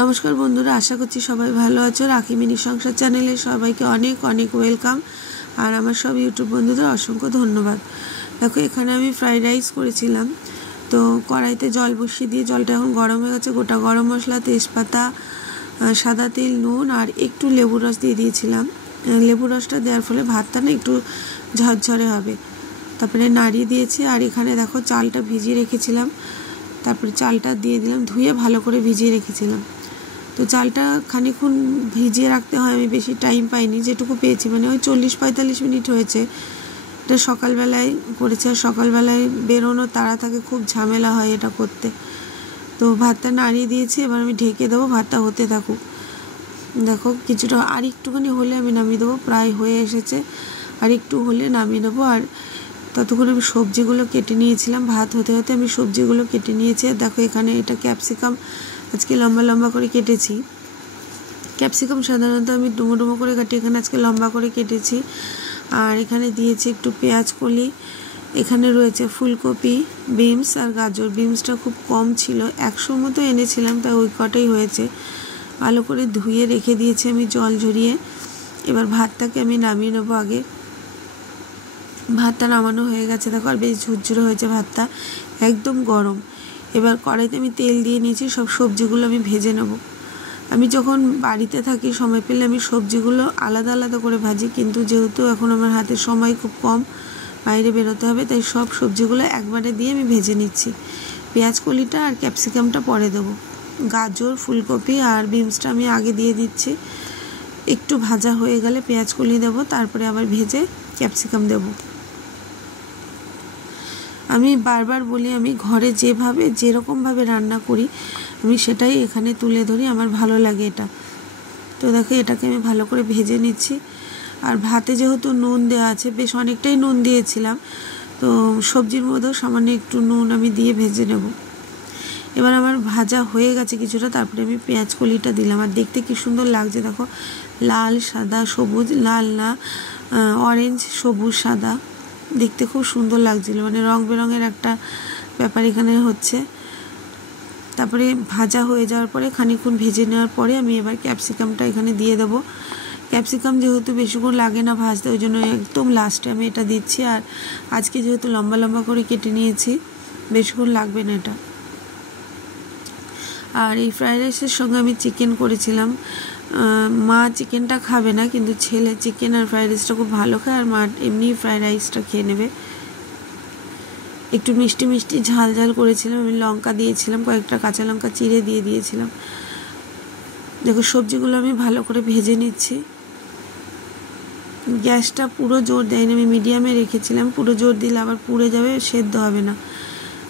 নমস্কার বন্ধুরা, আশা করছি সবাই ভালো আছো। রাখি মিনি সংসার চ্যানেলে সবাইকে অনেক অনেক ওয়েলকাম। আর আমার সব ইউটিউব বন্ধুদের অসংখ্য ধন্যবাদ। দেখো, এখানে আমি ফ্রাইড রাইস করেছিলাম। তো কড়াইতে জল বসিয়ে দিয়ে জলটা এখন গরম হয়ে গেছে। গোটা গরম মশলা, তেজপাতা, সাদা তেল, নুন আর একটু লেবুর রস দিয়ে দিয়েছিলাম। লেবুর রসটা দেওয়ার ফলে ভাতটা না একটু ঝরঝরে হবে। তারপরে নাড়িয়ে দিয়েছি। আর এখানে দেখো, চালটা ভিজিয়ে রেখেছিলাম। তারপরে চালটা দিয়ে দিলাম, ধুয়ে ভালো করে ভিজিয়ে রেখেছিলাম। তো চালটা খানিকক্ষণ ভিজিয়ে রাখতে হয়, আমি বেশি টাইম পাইনি, যেটুকু পেয়েছি মানে ওই 40-45 মিনিট হয়েছে। এটা সকালবেলায় করেছে, আর সকালবেলায় বেরোনোর তাড়া থাকে, খুব ঝামেলা হয় এটা করতে। তো ভাতটা নাড়িয়ে দিয়েছি, এবার আমি ঢেকে দেবো, ভাতটা হতে থাকুক। দেখো, কিছুটা আর একটুখানি হলে আমি নামিয়ে দেবো, প্রায় হয়ে এসেছে। আর একটু হলে নামিয়ে দেবো। আর ততক্ষণ আমি সবজিগুলো কেটে নিয়েছিলাম, ভাত হতে হতে আমি সবজিগুলো কেটে নিয়েছি। দেখো, এখানে এটা ক্যাপসিকাম আজকে লম্বা লম্বা করে কেটেছি। ক্যাপসিকাম সাধারণত আমি ডুমো ডুমো করে কাটি, এখানে আজকে লম্বা করে কেটেছি। আর এখানে দিয়েছি একটু পেঁয়াজ কলি। এখানে রয়েছে ফুলকপি, বিনস আর গাজর। বিনসটা খুব কম ছিল, 100 মতো এনেছিলাম, তাই ওই কটাই হয়েছে। ভালো করে ধুয়ে রেখে দিয়েছি আমি জল ঝরিয়ে। এবার ভাতটাকে আমি নামিয়ে নেবো আগে। ভাতটা নামানো হয়ে গেছে, দেখো, আর বেশ ঝুরঝুরে হয়েছে ভাতটা, একদম গরম। এবার কড়াইতে আমি তেল দিয়ে নিয়েছি, সব সবজিগুলো আমি ভেজে নেব। আমি যখন বাড়িতে থাকি, সময় পেলে আমি সবজিগুলো আলাদা আলাদা করে ভাজি, কিন্তু যেহেতু এখন আমার হাতে সময় খুব কম, বাইরে বেরোতে হবে, তাই সব সবজিগুলো একবারে দিয়ে আমি ভেজে নিচ্ছি। পেঁয়াজ কলিটা আর ক্যাপসিকামটা পরে দেবো। গাজর, ফুলকপি আর বিনসটা আমি আগে দিয়ে দিচ্ছি। একটু ভাজা হয়ে গেলে পেঁয়াজ কলি দেবো, তারপরে আবার ভেজে ক্যাপসিকাম দেবো। আমি বারবার বলি, আমি ঘরে যেরকমভাবে রান্না করি আমি সেটাই এখানে তুলে ধরি, আমার ভালো লাগে এটা। তো দেখো, এটাকে আমি ভালো করে ভেজে নিচ্ছি। আর ভাতে যেহেতু নুন দেওয়া আছে, বেশ অনেকটাই নুন দিয়েছিলাম, তো সবজির মধ্যেও সামান্য একটু নুন আমি দিয়ে ভেজে নেব। এবার আমার ভাজা হয়ে গেছে কিছুটা, তারপরে আমি পেঁয়াজ কলিটা দিলাম। আর দেখতে কি সুন্দর লাগছে দেখো, লাল সাদা সবুজ, লাল না অরেঞ্জ সবুজ সাদা, দেখতে খুব সুন্দর লাগছিল, মানে রং বেরঙের একটা ব্যাপার এখানে হচ্ছে। তারপরে ভাজা হয়ে যাওয়ার পরে, খানিকক্ষণ ভেজে নেওয়ার পরে আমি এবার ক্যাপসিকামটা এখানে দিয়ে দেবো। ক্যাপসিকাম যেহেতু বেশিক্ষণ লাগে না ভাজতে, ওই জন্য একদম লাস্টে আমি এটা দিচ্ছি। আর আজকে যেহেতু লম্বা লম্বা করে কেটে নিয়েছি, বেশিক্ষণ লাগবে না এটা। আর এই ফ্রাইড রাইসের সঙ্গে আমি চিকেন করেছিলাম। মা চিকেনটা খাবে না, কিন্তু ছেলে চিকেন আর ফ্রাইড রাইসটা খুব ভালো খায়, আর মা এমনি ফ্রাইড রাইসটা খেয়ে নেবে। একটু মিষ্টি মিষ্টি ঝাল ঝাল করেছিলাম, আমি লঙ্কা দিয়েছিলাম, কয়েকটা কাঁচা লঙ্কা চিড়ে দিয়ে দিয়েছিলাম। দেখো, সবজিগুলো আমি ভালো করে ভেজে নিচ্ছি। গ্যাসটা পুরো জোর দেয়নি, আমি মিডিয়ামে রেখেছিলাম। পুরো জোর দিলে আবার পুড়ে যাবে, সেদ্ধ হবে না।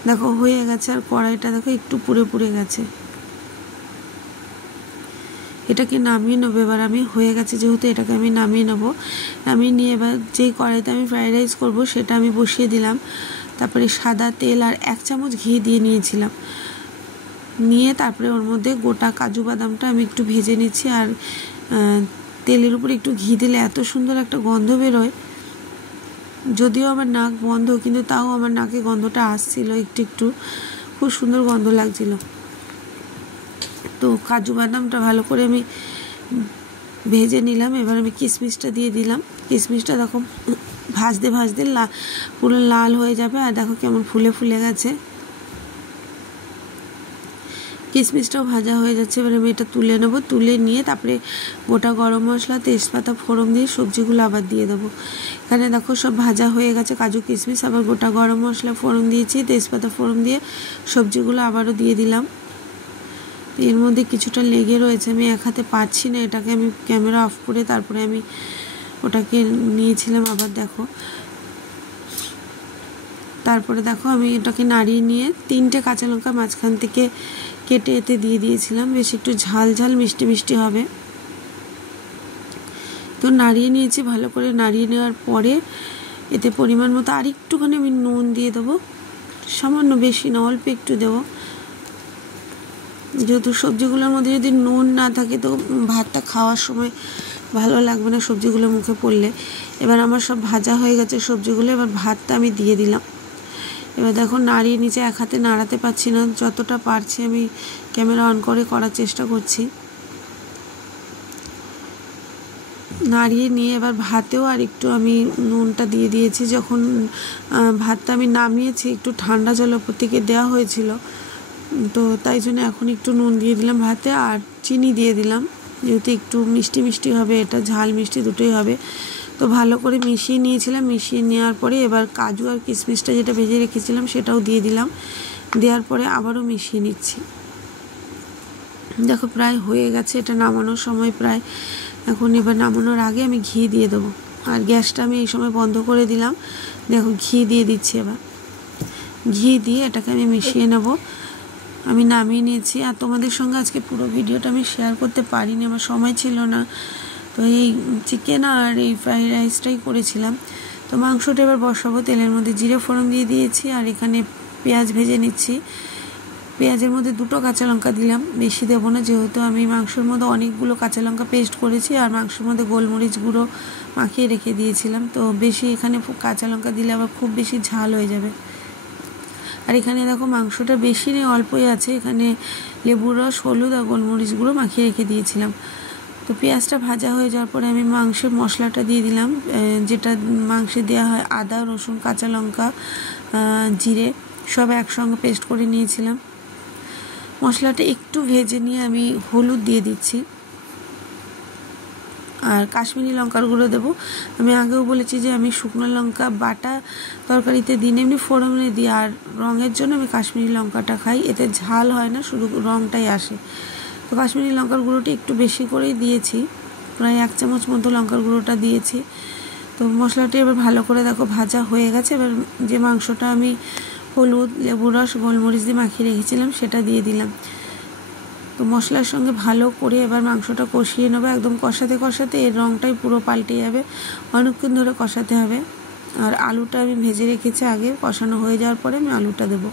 দেখো, হয়ে গেছে। আর কড়াইটা দেখো একটু পুড়ে গেছে। এটাকে নামিয়ে নেবো এবার আমি। হয়ে গেছে যেহেতু, এটাকে আমি নামিয়ে নেবো। নামিয়ে নিয়ে এবার যেই কড়াইতে আমি ফ্রাইড রাইস করবো সেটা আমি বসিয়ে দিলাম। তারপরে সাদা তেল আর 1 চামচ ঘি দিয়ে নিয়েছিলাম। নিয়ে তারপরে ওর মধ্যে গোটা কাজু বাদামটা আমি একটু ভেজে নিচ্ছি। আর তেলের উপরে একটু ঘি দিলে এত সুন্দর একটা গন্ধ বেরোয়, যদিও আমার নাক বন্ধ, কিন্তু তাও আমার নাকে গন্ধটা আসছিল একটু একটু, খুব সুন্দর গন্ধ লাগছিল। তো কাজু বাদামটা ভালো করে আমি ভেজে নিলাম। এবার আমি কিশমিশটা দিয়ে দিলাম। কিশমিশটা দেখো ভাজতে ভাজতে পুরো লাল হয়ে যাবে। আর দেখো কেমন ফুলে ফুলে গেছে, কিশমিশটাও ভাজা হয়ে যাচ্ছে। এবার আমি এটা তুলে নেবো। তুলে নিয়ে তারপরে গোটা গরম মশলা, তেজপাতা ফোড়ন দিয়ে সবজিগুলো আবার দিয়ে দেবো। এখানে দেখো সব ভাজা হয়ে গেছে, কাজু কিশমিশ, আবার গোটা গরম মশলা ফোড়ন দিয়েছি, তেজপাতা ফোড়ন দিয়ে সবজিগুলো আবারও দিয়ে দিলাম। এর মধ্যে কিছুটা লেগে রয়েছে, আমি এক হাতে পারছি না, এটাকে আমি ক্যামেরা অফ করে তারপরে আমি ওটাকে নিয়েছিলাম আবার। দেখো, তারপরে দেখো আমি এটাকে নাড়িয়ে নিয়ে 3টে কাঁচা লঙ্কা মাঝখান থেকে কেটে এতে দিয়ে দিয়েছিলাম। বেশ একটু ঝাল ঝাল মিষ্টি মিষ্টি হবে। তো নাড়িয়ে নিয়েছি ভালো করে। নাড়িয়ে নেওয়ার পরে এতে পরিমাণ মতো আর একটুখানি আমি নুন দিয়ে দেবো, সামান্য, বেশি না, অল্প একটু দেবো। যেহেতু সবজিগুলোর মধ্যে যদি নুন না থাকে তো ভাতটা খাওয়ার সময় ভালো লাগবে না সবজিগুলো মুখে পড়লে। এবার আমার সব ভাজা হয়ে গেছে সবজিগুলো, এবার ভাতটা আমি দিয়ে দিলাম। এবার দেখো নাড়িয়ে নিচে, এক হাতে নাড়াতে পারছি না, যতটা পারছি আমি ক্যামেরা অন করে করার চেষ্টা করছি। নাড়িয়ে নিয়ে এবার ভাতেও আর একটু আমি নুনটা দিয়ে দিয়েছি। যখন ভাতটা আমি নামিয়েছি একটু ঠান্ডা জল ওপর থেকে দেওয়া হয়েছিল, তো তাই জন্য এখন একটু নুন দিয়ে দিলাম ভাতে, আর চিনি দিয়ে দিলাম, যেহেতু একটু মিষ্টি মিষ্টি হবে, এটা ঝাল মিষ্টি দুটোই হবে। তো ভালো করে মিশিয়ে নিয়েছিলাম। মিশিয়ে নেওয়ার পরে এবার কাজু আর কিশমিশটা যেটা ভেজে রেখেছিলাম সেটাও দিয়ে দিলাম। দেওয়ার পরে আবারও মিশিয়ে নিচ্ছি। দেখো প্রায় হয়ে গেছে, এটা নামানোর সময় প্রায়। এখন এবার নামানোর আগে আমি ঘি দিয়ে দেবো, আর গ্যাসটা আমি এই সময় বন্ধ করে দিলাম। দেখো ঘি দিয়ে দিচ্ছি। এবার ঘি দিয়ে এটাকে আমি মিশিয়ে নেব। আমি নামিয়ে নিয়েছি। আর তোমাদের সঙ্গে আজকে পুরো ভিডিওটা আমি শেয়ার করতে পারিনি, আমার সময় ছিল না। তো এই চিকেন আর এই ফ্রাইড রাইসটাই করেছিলাম। তো মাংসটা এবার বসাবো। তেলের মধ্যে জিরে ফোড়ন দিয়ে দিয়েছি, আর এখানে পেঁয়াজ ভেজে নিচ্ছি। পেঁয়াজের মধ্যে 2টো কাঁচা লঙ্কা দিলাম, বেশি দেবো না, যেহেতু আমি মাংসের মধ্যে অনেকগুলো কাঁচা লঙ্কা পেস্ট করেছি, আর মাংসের মধ্যে গোলমরিচ গুঁড়ো মাখিয়ে রেখে দিয়েছিলাম। তো বেশি এখানে কাঁচা লঙ্কা দিলে আবার খুব বেশি ঝাল হয়ে যাবে। আর এখানে দেখো মাংসটা বেশি নেই, অল্পই আছে। এখানে লেবুর রস, হলুদ আর গোলমরিচ গুঁড়ো মাখিয়ে রেখে দিয়েছিলাম। তো পেঁয়াজটা ভাজা হয়ে যাওয়ার পরে আমি মাংসের মশলাটা দিয়ে দিলাম, যেটা মাংসে দেওয়া হয়। আদা, রসুন, কাঁচা লঙ্কা, জিরে সব একসঙ্গে পেস্ট করে নিয়েছিলাম। মশলাটা একটু ভেজে নিয়ে আমি হলুদ দিয়ে দিচ্ছি, আর কাশ্মীরি লঙ্কার গুঁড়ো দেবো। আমি আগেও বলেছি যে আমি শুকনো লঙ্কা বাটা তরকারিতে দিই, এমনি ফোড়নে দিই, আর রঙের জন্য আমি কাশ্মীরি লঙ্কাটা খাই, এতে ঝাল হয় না, শুধু রঙটাই আসে। তো কাশ্মীরি লঙ্কার গুঁড়োটি একটু বেশি করেই দিয়েছি, প্রায় 1 চামচ মতো লঙ্কার গুঁড়োটা দিয়েছি। তো মশলাটি এবার ভালো করে দেখো ভাজা হয়ে গেছে। এবার যে মাংসটা আমি হলুদ, লেবুর রস, গোলমরিচ দিয়ে মাখিয়ে রেখেছিলাম সেটা দিয়ে দিলাম। তো মশলার সঙ্গে ভালো করে এবার মাংসটা কষিয়ে নেবো। একদম কষাতে কষাতে এর রঙটাই পুরো পাল্টে যাবে, অনেকক্ষণ ধরে কষাতে হবে। আর আলুটা আমি ভেজে রেখেছি আগে, কষানো হয়ে যাওয়ার পরে আমি আলুটা দেবো।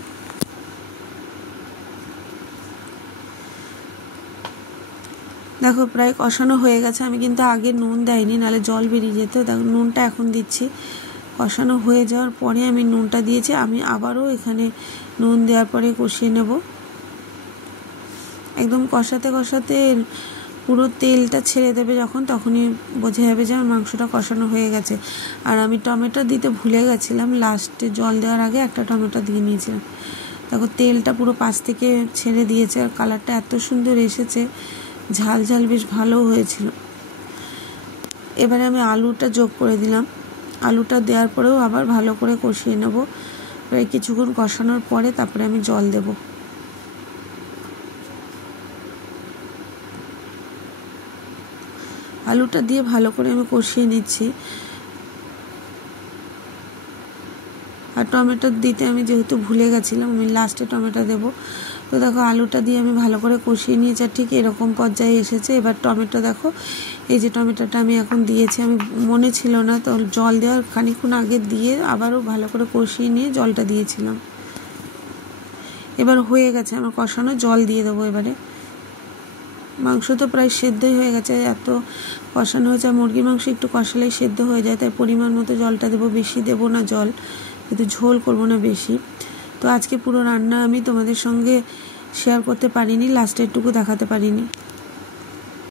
দেখো প্রায় কষানো হয়ে গেছে। আমি কিন্তু আগে নুন দেয়নি, নাহলে জল বেরিয়ে যেত। দেখো নুনটা এখন দিচ্ছি। কষানো হয়ে যাওয়ার পরে আমি নুনটা দিয়েছি। আমি আবারও এখানে নুন দেওয়ার পরে কষিয়ে নেব। একদম কষাতে কষাতে পুরো তেলটা ছেড়ে দেবে যখন, তখনই বোঝা যাবে যে আমার মাংসটা কষানো হয়ে গেছে। আর আমি টমেটো দিতে ভুলে গেছিলাম, লাস্টে জল দেওয়ার আগে একটা টমেটো দিয়ে নিয়েছিলাম। দেখো তেলটা পুরো পাশ থেকে ছেড়ে দিয়েছে, আর কালারটা এত সুন্দর এসেছে, ঝাল ঝাল বেশ ভালো হয়েছিল। এবারে আমি আলুটা যোগ করে দিলাম। আলুটা দেওয়ার পরেও আবার ভালো করে কষিয়ে নেব। প্রায় কিছুক্ষণ কষানোর পরে তারপরে আমি জল দেব। আলুটা দিয়ে ভালো করে আমি কষিয়ে নিচ্ছি। আর টমেটো দিতে আমি যেহেতু ভুলে গেছিলাম, আমি লাস্টে টমেটো দেবো। তো দেখো আলুটা দিয়ে আমি ভালো করে কষিয়ে নিয়েছি, আর ঠিক এরকম পর্যায়ে এসেছে। এবার টমেটো দেখো, এই যে টমেটোটা আমি এখন দিয়েছি, আমি মনে ছিল না, তো জল দেওয়ার খানিকক্ষণ আগে দিয়ে আবারও ভালো করে কষিয়ে নিয়ে জলটা দিয়েছিলাম। এবার হয়ে গেছে আমার কষানো, জল দিয়ে দেবো এবারে। মাংস তো প্রায় সেদ্ধই হয়ে গেছে, এত কষানো হয়েছে। আর মুরগির মাংস একটু কষালেই সেদ্ধ হয়ে যায়, তাই পরিমাণ মতো জলটা দেবো, বেশি দেবো না জল, কিন্তু ঝোল করবো না বেশি। তো আজকে পুরো রান্না আমি তোমাদের সঙ্গে শেয়ার করতে পারিনি, লাস্টেরটুকু দেখাতে পারিনি।